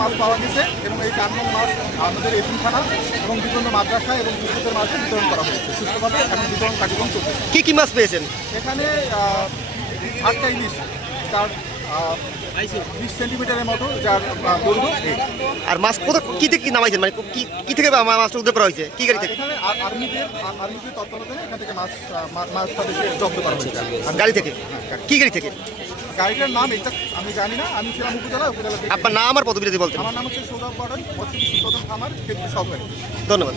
মাছ পাওয়া গেছে এবং এই 4 নং মাছ আমাদের এতিমখানা এবং বিভিন্ন মাদ্রাসা এবং বিদ্যুতের মাঝে বিতরণ করা হয়েছে সুস্থভাবে এবং বিতরণ কার্যক্রম চলছে। কি মাছ পেয়েছেন? এখানে 8টা ইলিশ, যার 20 সেন্টিমিটারের মতো, যার দৈর্ঘ্য। আর মাছ কোথা কি থেকে নামাইছেন, মানে কি থেকে মাছটা উদ্ধার করা হয়েছে, কি গাড়ি থেকে? এখানে আর্মিদের তত্ত্বাবধানে এখান থেকে মাছটা জব্দ করা হয়েছে। গাড়ি থেকে? কি গাড়ি থেকে? গাড়িটার নাম এটা আমি জানি না, আমি ছিলাম উপজেলা। আপনার নাম আর পদবি বলতেন? আমার নাম হচ্ছে সৌরভ বড়াই, মৎস্য কৃষি প্রধান খামার ক্ষেত্র সহকারী। ধন্যবাদ।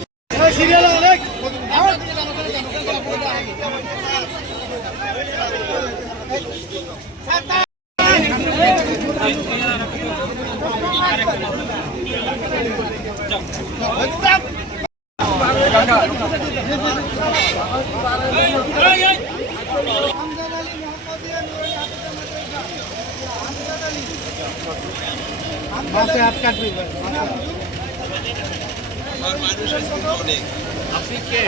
আপনি কে?